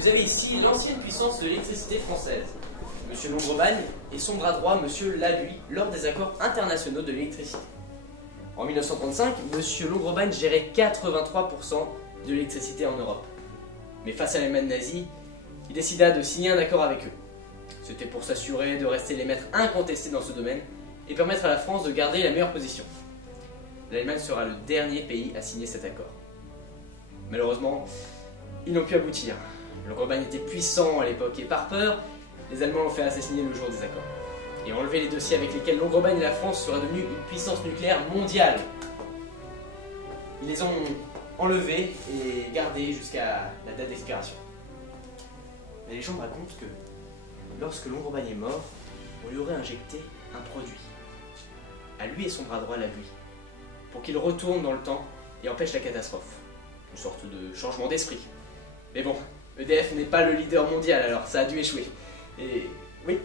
Vous avez ici l'ancienne puissance de l'électricité française, M. Longremagne, et son bras droit, M. Labuy, lors des accords internationaux de l'électricité. En 1935, M. Longremagne gérait 83% de l'électricité en Europe. Mais face à l'Allemagne nazie, il décida de signer un accord avec eux. C'était pour s'assurer de rester les maîtres incontestés dans ce domaine et permettre à la France de garder la meilleure position. L'Allemagne sera le dernier pays à signer cet accord. Malheureusement, ils n'ont pu aboutir. Longremagne était puissant à l'époque et par peur, les Allemands l'ont fait assassiner le jour des accords et ont enlevé les dossiers avec lesquels Longremagne et la France seraient devenus une puissance nucléaire mondiale. Ils les ont enlevés et gardés jusqu'à la date d'expiration. La légende raconte que lorsque Longremagne est mort, on lui aurait injecté un produit, à lui et son bras droit Labuy, pour qu'il retourne dans le temps et empêche la catastrophe. Une sorte de changement d'esprit. Mais bon, EDF n'est pas le leader mondial, alors ça a dû échouer. Et oui.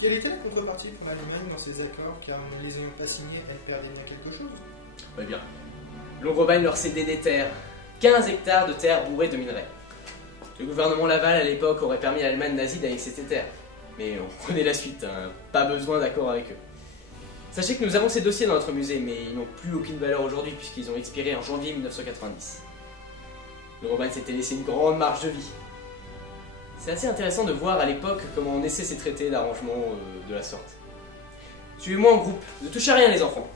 Quelle était la contrepartie pour l'Allemagne dans ces accords, car en ne les ayant pas signés, elle perdait bien quelque chose? Eh bien, Longremagne leur cédait des terres, 15 hectares de terres bourrées de minerais. Le gouvernement Laval à l'époque aurait permis à l'Allemagne nazie d'annexer ces terres. Mais on connaît la suite, hein. Pas besoin d'accord avec eux. Sachez que nous avons ces dossiers dans notre musée, mais ils n'ont plus aucune valeur aujourd'hui puisqu'ils ont expiré en janvier 1990. Longremagne s'était laissé une grande marge de vie. C'est assez intéressant de voir à l'époque comment on naissait ces traités d'arrangement de la sorte. Suivez-moi en groupe, ne touchez à rien les enfants.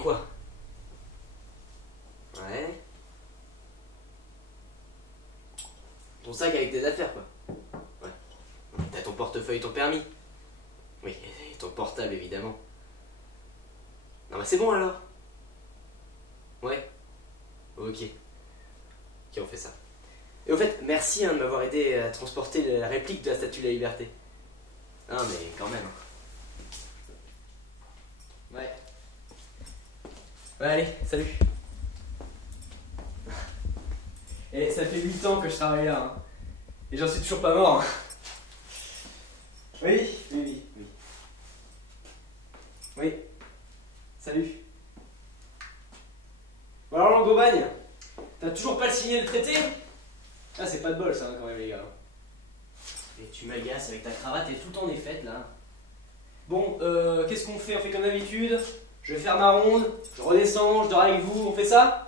Quoi? Ouais. Ton sac avec tes affaires, quoi. Ouais. T'as ton portefeuille, ton permis. Oui, et ton portable, évidemment. Non, mais c'est bon, alors. Ouais. Ok. Ok, on fait ça. Et au fait, merci hein, de m'avoir aidé à transporter la réplique de la Statue de la Liberté. Non, mais quand même. Ouais. Ouais, allez, salut. Et ça fait 8 ans que je travaille là, hein. Et j'en suis toujours pas mort. Hein. Oui. Oui. Salut. Bon alors Longremagne, t'as toujours pas signé le traité? Ah c'est pas de bol ça hein, quand même les gars. Et tu m'agaces avec ta cravate et tout en est faite là. Bon, qu'est-ce qu'on fait? On fait comme d'habitude. Je vais faire ma ronde, je redescends, je dors avec vous, on fait ça?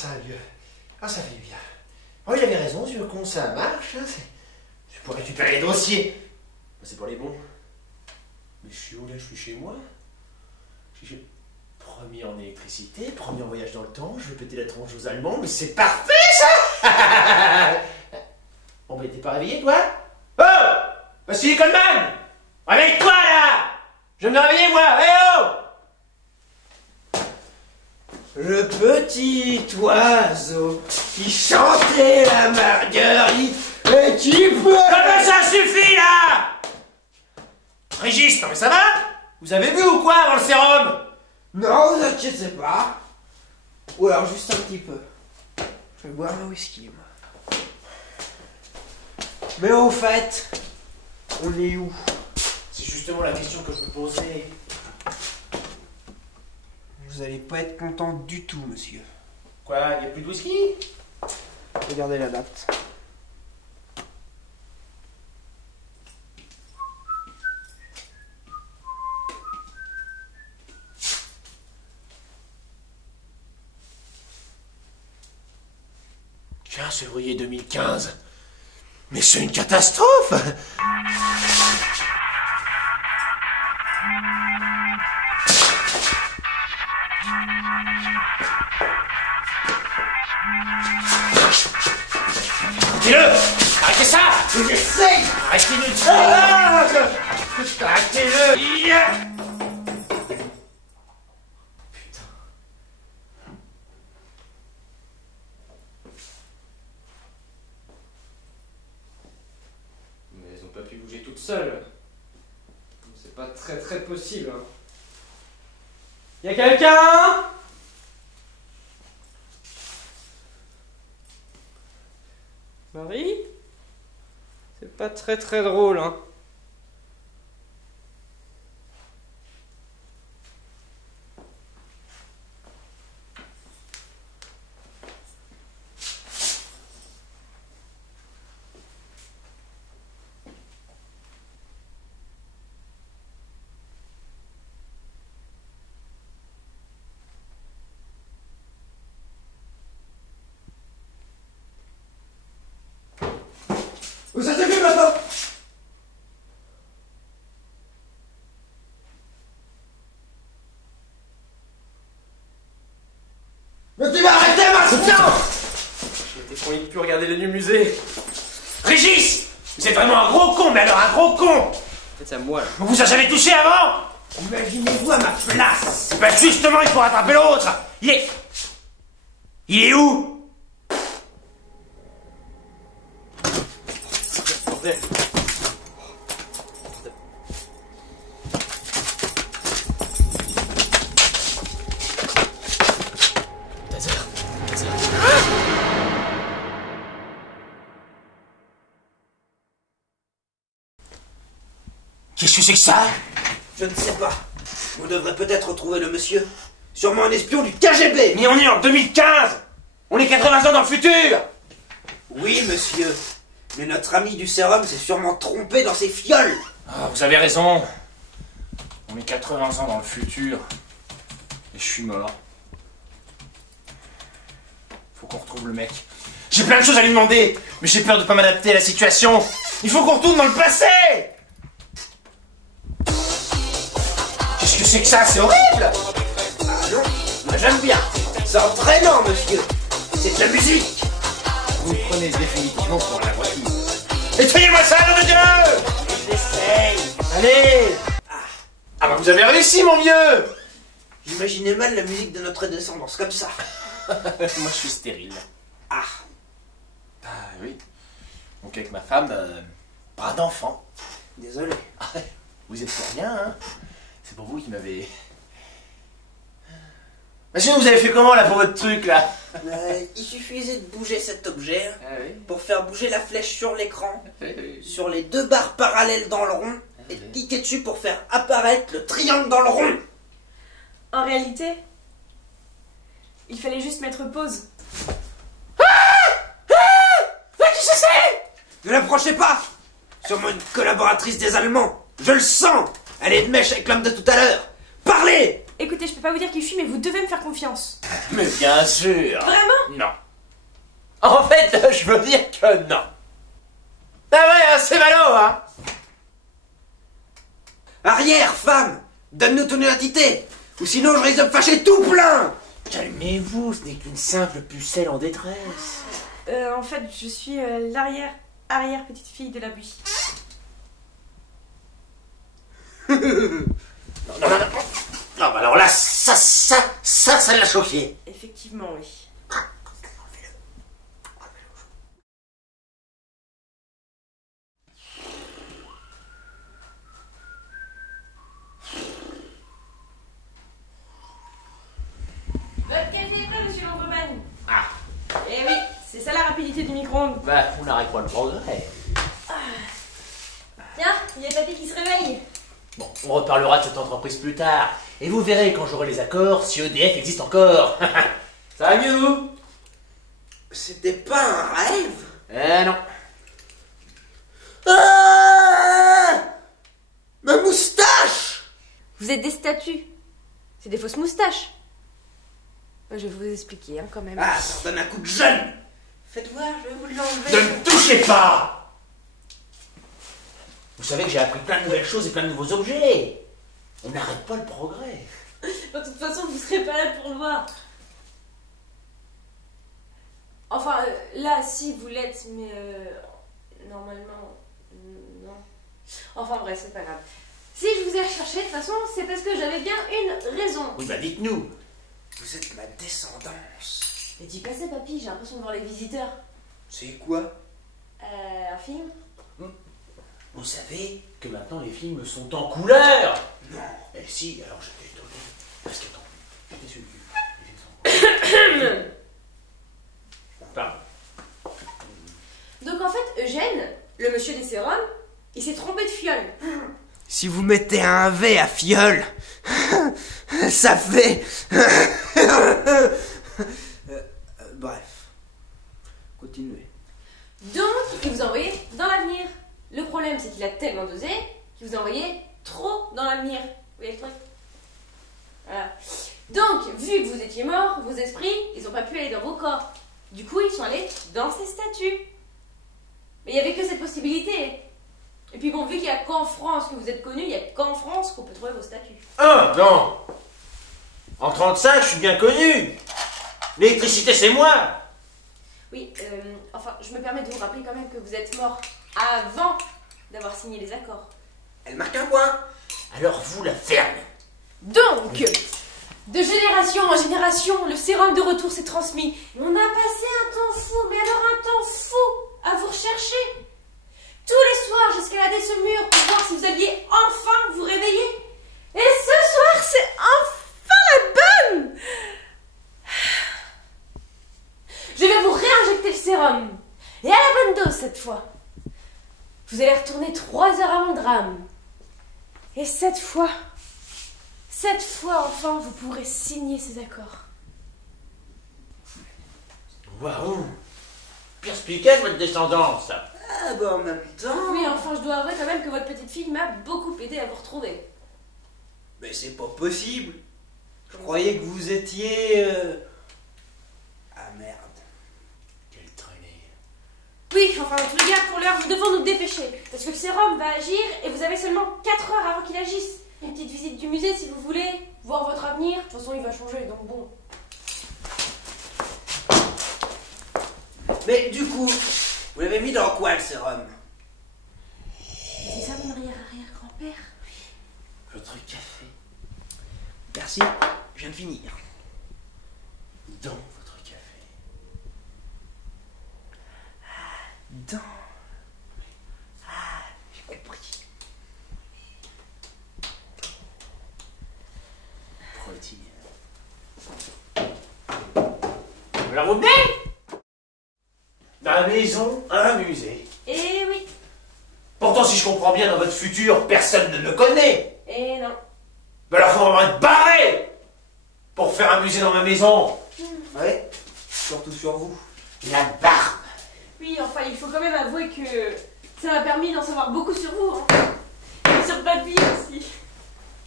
ça va mieux. Ah, ça fait du bien. Oh, il avait raison, ce vieux con, ça marche. Hein, c'est pour récupérer les dossiers. C'est pour les bons. Mais je suis où là? Je suis chez moi. Je suis chez... Premier en électricité, premier en voyage dans le temps, je vais péter la tronche aux Allemands, mais c'est parfait ça. Bon, bah, t'es pas réveillé, toi? Oh, Monsieur Coleman, réveille-toi là. Je vais me réveiller, moi. Eh oh. Le petit oiseau qui chantait la marguerite et qui peut... Comme ça suffit là. Régis, non mais ça va? Vous avez bu ou quoi avant le sérum? Non, vous inquiétez pas. Ou alors juste un petit peu. Je vais boire un whisky, moi. Mais au fait, on est où? C'est justement la question que je me posais. Vous allez pas être content du tout, monsieur. Quoi, y a plus de whisky? Regardez la date. « 15 février 2015. Mais c'est une catastrophe. Arrêtez-le! Arrêtez ça! J'essaye! Arrêtez-le! Arrêtez-le! Putain. Mais elles ont pas pu bouger toutes seules. C'est pas très possible. Hein. Y'a quelqu'un? Marie? C'est pas très drôle, hein. Où ça s'est fait maintenant? Mais tu vas arrêter maintenant! J'ai été promis de plus regarder les nuits musées. Régis! Vous êtes vraiment un gros con, mais alors un gros con! En fait, c'est à moi, là. On vous a jamais touché avant? Imaginez-vous à ma place! Ben justement, il faut rattraper l'autre! Il est où? Bordel. Qu'est-ce que c'est que ça? Je ne sais pas. Vous devrez peut-être retrouver le monsieur. Sûrement un espion du KGB! Mais on est en 2015! On est 80 ans dans le futur! Oui, monsieur. Mais notre ami du sérum s'est sûrement trompé dans ses fioles! Ah, vous avez raison. On est 80 ans dans le futur. Et je suis mort. Faut qu'on retrouve le mec. J'ai plein de choses à lui demander, mais j'ai peur de pas m'adapter à la situation. Il faut qu'on retourne dans le passé! Qu'est-ce que c'est que ça? C'est horrible! Ah non, moi j'aime bien. C'est entraînant, monsieur. C'est de la musique. Vous me prenez définitivement pour la voiture. Éteignez-moi ça, nom de Dieu! J'essaye. Allez! Ah bah vous avez réussi, mon vieux! J'imaginais mal la musique de notre descendance comme ça. Moi, je suis stérile. Ah, Ah oui. Donc avec ma femme, pas d'enfant. désolé. Vous êtes pour rien, hein? C'est pour vous qui m'avez... Mais sinon, vous avez fait comment, là, pour votre truc, là? Il suffisait de bouger cet objet Ah oui. pour faire bouger la flèche sur l'écran, Oui. sur les deux barres parallèles dans le rond, et cliquer dessus pour faire apparaître le triangle dans le rond. En réalité, il fallait juste mettre pause. Qui c'est? Ne l'approchez pas! Sûrement une collaboratrice des Allemands. Je le sens! Elle est de mèche avec l'homme de tout à l'heure. Parlez! Écoutez, je peux pas vous dire qui je suis, mais vous devez me faire confiance. Mais bien sûr. Vraiment? Non. En fait, je veux dire que non. Ah ouais, c'est ballot, hein. Arrière, femme! Donne-nous ton identité! Ou sinon je risque de me fâcher tout plein! Calmez-vous, ce n'est qu'une simple pucelle en détresse. En fait, je suis l'arrière petite fille de la buis. Non, bah alors là, ça l'a choqué. Effectivement, oui. Votre café est prêt, monsieur Longreban. Ah. Eh oui, c'est ça la rapidité du micro-ondes. Bah, on n'arrête pas le progrès. Tiens, il y a papy qui se réveille. Bon, on reparlera de cette entreprise plus tard. Et vous verrez quand j'aurai les accords si EDF existe encore. Ça va mieux, vous? C'était pas un rêve? Eh non. Ah! Ma moustache! Vous êtes des statues. C'est des fausses moustaches. Je vais vous expliquer, hein, quand même. Ah, ça redonne un coup de jeune! Faites voir, je vais vous l'enlever. Ne me touchez pas! Vous savez que j'ai appris plein de nouvelles choses et plein de nouveaux objets. On n'arrête pas le progrès. De toute façon, vous serez pas là pour le voir. Enfin, là, si, vous l'êtes, mais normalement, non. Enfin, bref, c'est pas grave. Si je vous ai recherché, de toute façon, c'est parce que j'avais bien une raison. Oui, bah dites-nous. Vous êtes ma descendance. Mais dis pas ça, papy, j'ai l'impression de voir les visiteurs. C'est quoi? Un film? Vous savez que maintenant les films sont en couleur. Non. Eh si, alors j'étais étonné. Parce qu'attends, j'étais sur le cul. Les films sont en couleur. Pardon. Donc en fait, Eugène, le monsieur des sérums, il s'est trompé de fiole. Si vous mettez un V à fiole, ça fait... Bref. Continuez. Donc, il vous a envoyé dans l'avenir. Le problème, c'est qu'il a tellement dosé qu'il vous a envoyé trop dans l'avenir. Vous voyez le truc? Voilà. Donc, vu que vous étiez mort, vos esprits, ils n'ont pas pu aller dans vos corps. Du coup, ils sont allés dans ces statues. Mais il n'y avait que cette possibilité. Et puis bon, vu qu'il n'y a qu'en France que vous êtes connu, il n'y a qu'en France qu'on peut trouver vos statues. Ah non. En 35, je suis bien connu. L'électricité, c'est moi. Oui, enfin, je me permets de vous rappeler quand même que vous êtes mort avant d'avoir signé les accords. Elle marque un point. Alors vous, la ferme. Donc, de génération en génération, le sérum de retour s'est transmis. On a passé un temps fou, mais alors un temps fou à vous rechercher. Tous les soirs, j'escaladais ce mur pour voir si vous alliez enfin vous réveiller. Et ce soir, c'est enfin la bonne. Je vais vous réinjecter le sérum. Et à la bonne dose cette fois. Vous allez retourner 3 heures avant le drame. Et cette fois, enfin, vous pourrez signer ces accords. Waouh. Perspicace, votre descendance. Ah bah en même temps... Oui, enfin, je dois avouer quand même que votre petite fille m'a beaucoup aidé à vous retrouver. Mais c'est pas possible. Je croyais que vous étiez... Ah merde. Quelle traînée. Oui, enfin, en tous les cas, pour l'heure, nous devons nous dépêcher. Parce que le sérum va agir et vous avez seulement 4 heures avant qu'il agisse. Une petite visite du musée si vous voulez, voir votre avenir. De toute façon, il va changer, donc bon. Mais du coup, vous l'avez mis dans quoi le sérum? C'est ça mon arrière-arrière-grand-père? Votre café. Merci, je viens de finir. Dans votre café. Dans... Ah, j'ai compris. Protéine. Alors vous venez? Dans la maison, un musée. Eh oui, Pourtant, si je comprends bien, dans votre futur, personne ne me connaît. et non. Mais alors, faut vraiment être barré pour faire un musée dans ma maison. Ouais, surtout sur vous. La barbe. Oui, enfin, il faut quand même avouer que ça m'a permis d'en savoir beaucoup sur vous. Hein. Et sur papy aussi.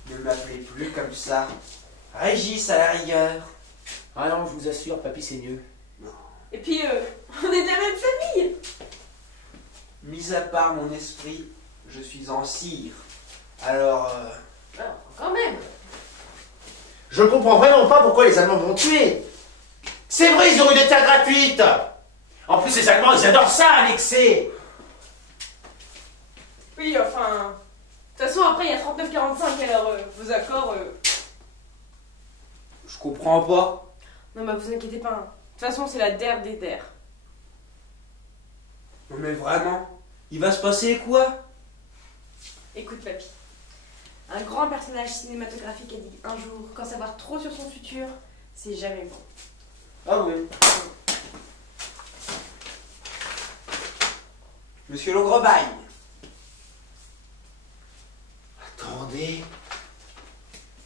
Ne m'appelez plus comme ça. Régis à la rigueur. Ah non, je vous assure, papy, c'est mieux. Et puis, on est de la même famille. Mis à part mon esprit, je suis en cire. Alors, Alors, quand même. Je comprends vraiment pas pourquoi les Allemands m'ont tué. C'est vrai, ils ont eu des terres gratuites. En plus, les Allemands, ils adorent ça, annexer. Oui, enfin... De toute façon, après, il y a 39-45, alors vos accords... je comprends pas. Non, bah vous inquiétez pas. Hein. De toute façon, c'est la der des der. Non mais vraiment, il va se passer quoi? Écoute, papy. Un grand personnage cinématographique a dit un jour qu'en savoir trop sur son futur, c'est jamais bon. Ah oui. Monsieur Longremagne. Attendez.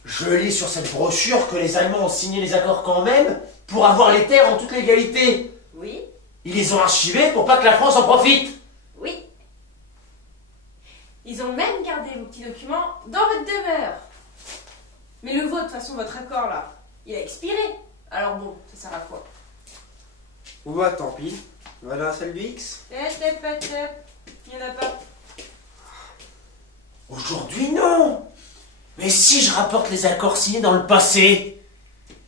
Je lis sur cette brochure que les Allemands ont signé les accords quand même pour avoir les terres en toute légalité. Oui, Ils les ont archivés pour pas que la France en profite. oui. Ils ont même gardé vos petits documents dans votre demeure. Mais le vôtre, de toute façon, votre accord là, il a expiré. Alors bon, ça sert à quoi? Ou bah tant pis. On va dans la salle du X. Il n'y en a pas. Aujourd'hui, non. Mais si je rapporte les accords signés dans le passé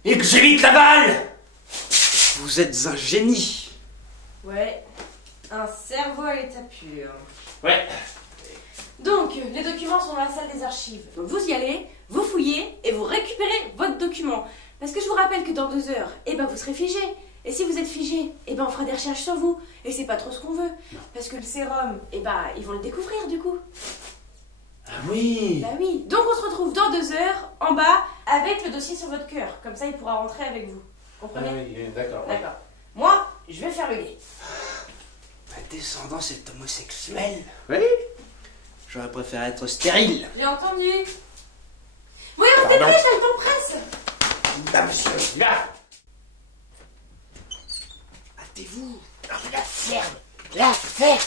et que j'évite la balle. Vous êtes un génie. Ouais, un cerveau à l'état pur. Ouais. Donc, les documents sont dans la salle des archives. Donc vous y allez, vous fouillez et vous récupérez votre document. Parce que je vous rappelle que dans 2 heures, vous serez figé. Et si vous êtes figé, on fera des recherches sur vous. Et c'est pas trop ce qu'on veut. Parce que le sérum, ils vont le découvrir du coup. Ah oui. Bah oui. Donc on se retrouve dans 2 heures, en bas, avec le dossier sur votre cœur. Comme ça, il pourra rentrer avec vous. Comprenez? oui, d'accord. D'accord. Moi, je vais faire le gay. Ma descendance est homosexuelle. Oui. J'aurais préféré être stérile. J'ai entendu. Voyons, on se dépêche, là, le temps presse. Là, monsieur. Là. Hâtez-vous. La ferme. La ferme.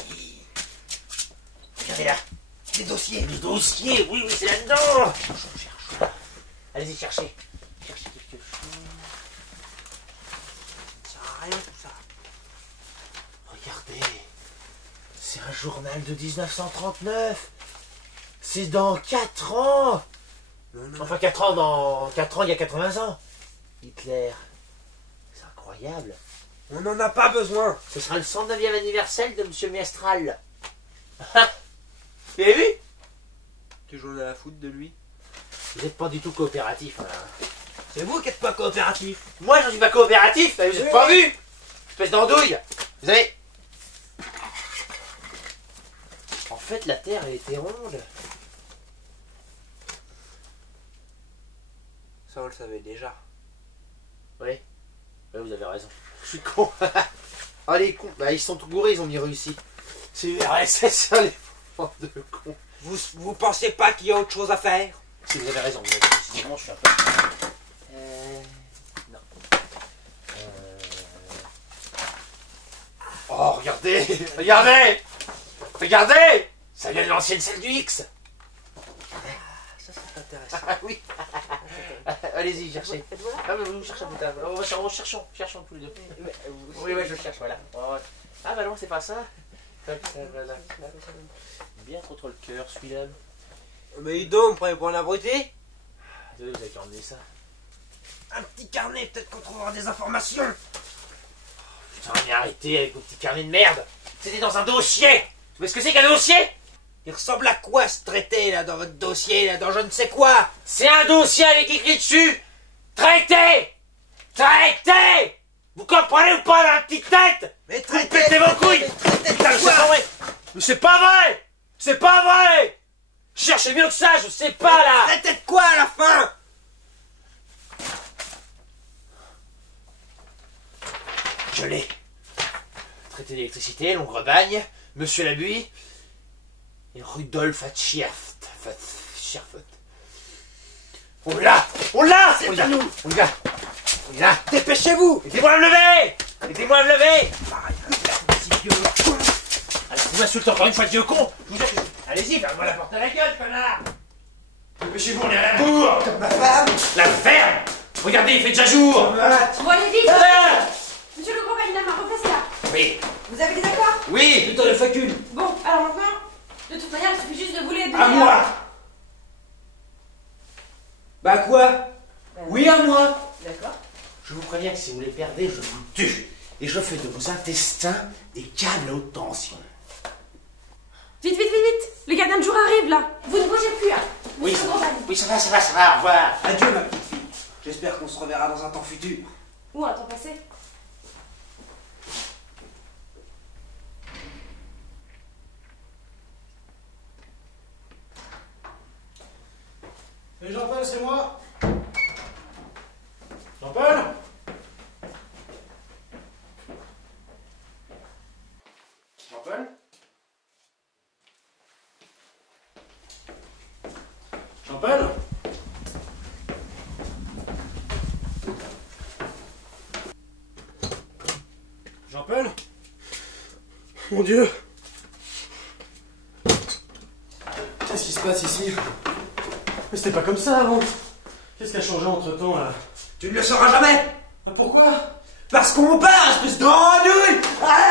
Regardez là. Des dossiers. Le dossier, oui, c'est là-dedans. Je cherche. Allez-y, cherchez. Cherchez quelque chose. Ça sert à rien tout ça. Regardez. C'est un journal de 1939. C'est dans 4 ans. Non. Enfin, 4 ans, dans 4 ans, il y a 80 ans. Hitler. C'est incroyable. On n'en a pas besoin. Ce sera le 109e anniversaire de Monsieur Mestral. Vous avez vu? Que j'en ai à foutre de lui. Vous n'êtes pas du tout coopératif. Hein. C'est vous qui n'êtes pas coopératif. Moi, je ne suis pas coopératif. Vous n'avez pas vu? Espèce d'andouille. Vous avez... En fait, la Terre, elle était ronde. Ça, on le savait déjà. Oui. Oui, vous avez raison. Je suis con. Ah, les cons. Bah, ils sont tout bourrés, ils ont mis Russie. C'est URSS, ça, les fans de cons. Vous pensez pas qu'il y a autre chose à faire? Si, vous avez raison. Décidément, je suis un peu... Non. Oh, regardez. Regardez. Regardez. Ça vient de l'ancienne salle du X. Ça, c'est intéressant. Ah oui. Allez-y, cherchez. Ah, mais vous cherchez putain. Cherchons tous les deux. Oui, je cherche, voilà. Oh. Ah bah non, c'est pas ça. Voilà. Bien contre le cœur, celui-là. Mais dis donc, vous prenez pour un abruti? Désolé, vous avez qu'à emmener ça. Un petit carnet, peut-être qu'on trouvera des informations. Putain, mais arrêtez avec vos petits carnets de merde. C'était dans un dossier. Vous voyez ce que c'est qu'un dossier? Il ressemble à quoi ce traité là dans votre dossier là, dans je ne sais quoi? C'est un dossier avec écrit dessus. Traité. Traité. Vous comprenez ou pas dans la petite tête? Mais Vous traité, pétez vos couilles. traité Putain, de c'est pas quoi? vrai. Mais c'est pas vrai. C'est pas vrai. Cherchez mieux que ça, je sais pas là. Traité de quoi à la fin? Je l'ai. Traité d'électricité, Longremagne, Monsieur Labuy et Rudolf Hatschierft. On l'a. On l'a. C'est On y à va. nous. On y va. On y va. Dépêchez-vous! Aidez-moi à me lever. Aidez-moi à me lever. Petit vieux con. Alors, vous m'insultez encore une fois, vieux con. Je vous assure. Allez-y, fermez-moi la porte à la gueule, connard. Dépêchez-vous, on est à la bourre. Comme ma femme. La ferme. Regardez, il fait déjà jour. Tomate. Bon, allez vite. Ah Monsieur le Gros-Bagne, la main, replacez-la. oui. Vous avez des accords? Oui. Putain de facule. Bon, alors maintenant, de toute manière, il suffit juste de vous les donner. À moi. Bah quoi? Ben, Oui, à moi. D'accord. Je vous préviens que si vous les perdez, je vous tue. Et je fais de vos intestins des câbles à haute tension. Vite, vite, vite, vite. Le gardien de jour arrive, là. Vous ne bougez plus, hein. Oui, Monsieur le Gros-Bagne. oui, ça va, au revoir. Adieu, ma petite fille. J'espère qu'on se reverra dans un temps futur. Ou un temps passé. Jean-Paul, c'est moi. Jean-Paul. Jean-Paul. Jean-Paul. Jean-Paul. Mon Dieu. Qu'est-ce qui se passe ici? Mais c'était pas comme ça avant. Qu'est-ce qui a changé entre temps là? Tu ne le sauras jamais. Pourquoi? Parce qu'on part, espèce d'andouille. Ah